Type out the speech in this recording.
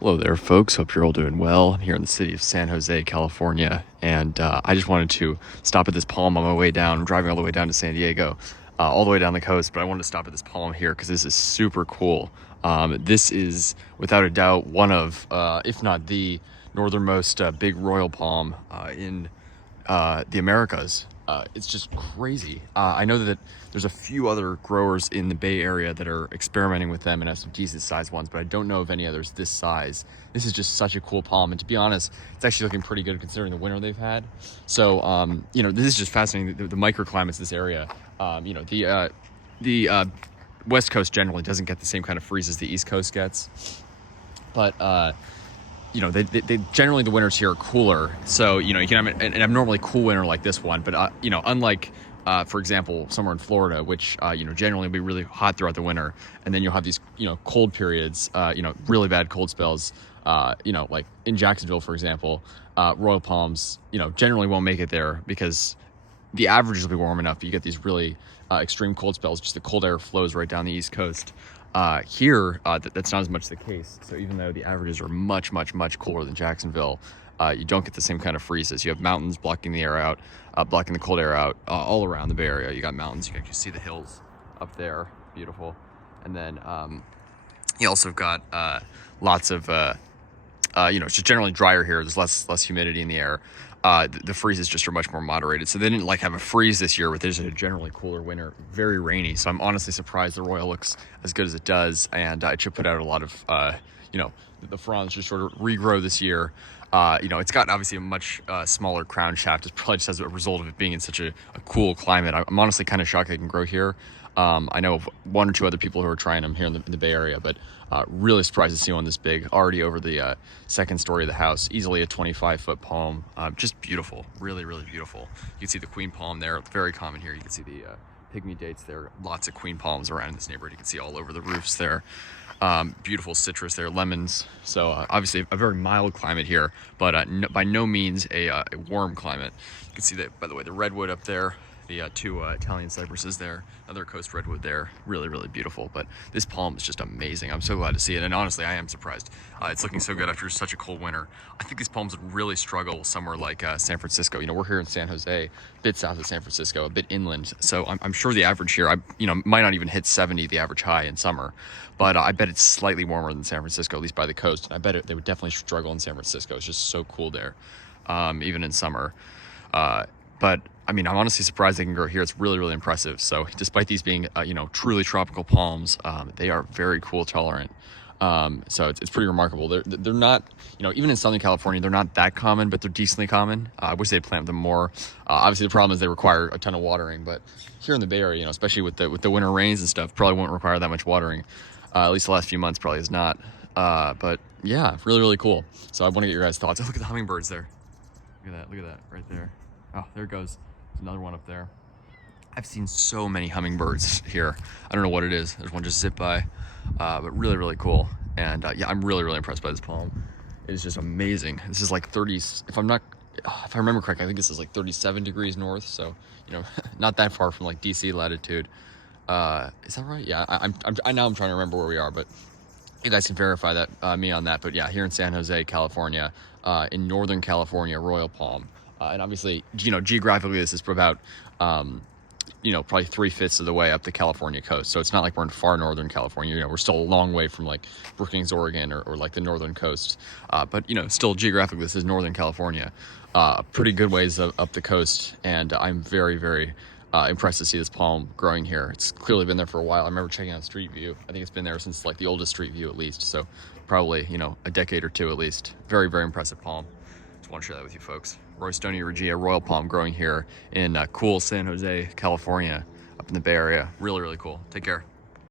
Hello there, folks. Hope you're all doing well. I'm here in the city of San Jose, California, and I just wanted to stop at this palm on my way down. I'm driving all the way down to San Diego, all the way down the coast, but I wanted to stop at this palm here because this is super cool. This is, without a doubt, one of, if not the northernmost big royal palm in the Americas. It's just crazy. I know that there's a few other growers in the Bay Area that are experimenting with them and have some decent sized ones, but I don't know of any others this size. This is just such a cool palm, and to be honest, it's actually looking pretty good considering the winter they've had. So, this is just fascinating. The microclimates of this area. The West Coast generally doesn't get the same kind of freezes the East Coast gets, but they generally the winters here are cooler. So, you can have an abnormally cool winter like this one. But, unlike, for example, somewhere in Florida, which, generally will be really hot throughout the winter. And then you'll have these, cold periods, really bad cold spells, like in Jacksonville, for example, royal palms, generally won't make it there because the averages will be warm enough, but you get these really extreme cold spells. Just the cold air flows right down the East Coast. Here, that's not as much the case. So even though the averages are much, much, much cooler than Jacksonville, you don't get the same kind of freezes. You have mountains blocking the air out, blocking the cold air out all around the Bay Area. You got mountains. You can actually see the hills up there. Beautiful. And then you also got lots of, it's just generally drier here. There's less humidity in the air. The freezes just are much more moderated. So they didn't have a freeze this year, but there's a generally cooler winter, very rainy. So I'm honestly surprised the Royal looks as good as it does. And it should put out a lot of, the fronds should sort of regrow this year. It's got obviously a much smaller crown shaft. It's probably just as a result of it being in such a cool climate. I'm honestly kind of shocked they can grow here. I know of one or two other people who are trying them here in the Bay Area, but really surprised to see one this big, already over the second story of the house, easily a 25-foot palm. Just beautiful, really, really beautiful. You can see the queen palm there, very common here. You can see the pygmy dates there, lots of queen palms around in this neighborhood. You can see all over the roofs there. Beautiful citrus there, lemons. So obviously a very mild climate here, but by no means a warm climate. You can see that, by the way, the redwood up there, the two Italian cypresses there, another coast redwood there, really, really beautiful. But this palm is just amazing. I'm so glad to see it, and honestly, I am surprised. It's looking so good after such a cold winter. I think these palms would really struggle somewhere like San Francisco. We're here in San Jose, a bit south of San Francisco, a bit inland, so I'm sure the average here, might not even hit 70, the average high in summer, but I bet it's slightly warmer than San Francisco, at least by the coast, and I bet they would definitely struggle in San Francisco. It's just so cool there, even in summer. But I'm honestly surprised they can grow here. It's really, really impressive. So despite these being, truly tropical palms, they are very cool tolerant. So it's pretty remarkable. They're not, even in Southern California, they're not that common, but they're decently common. I wish they'd plant them more. Obviously the problem is they require a ton of watering, but here in the Bay Area, especially with the winter rains and stuff, probably won't require that much watering. At least the last few months probably is not. But yeah, really, really cool. So I want to get your guys' thoughts. Oh, look at the hummingbirds there. Look at that right there. Oh, there it goes. There's another one up there. I've seen so many hummingbirds here. I don't know what it is. There's one just zip by, but really, really cool. And yeah, I'm really, really impressed by this palm. It is just amazing. This is like 30, if I remember correctly, I think this is like 37 degrees north. So, not that far from like DC latitude. Is that right? Yeah, I now I'm trying to remember where we are, but you guys can verify that, me on that. But yeah, here in San Jose, California, in Northern California, royal palm. And obviously, geographically, this is about, probably 3/5 of the way up the California coast. So it's not like we're in far northern California. We're still a long way from like Brookings, Oregon, or like the northern coast. But still geographically, this is Northern California. Pretty good ways up the coast, and I'm very, very impressed to see this palm growing here. It's clearly been there for a while. I remember checking out Street View. I think it's been there since like the oldest Street View, at least. So probably a decade or two at least. Very, very impressive palm. Just want to share that with you folks. Roystonea regia royal palm growing here in cool San Jose, California, up in the Bay Area. Really, really cool. Take care.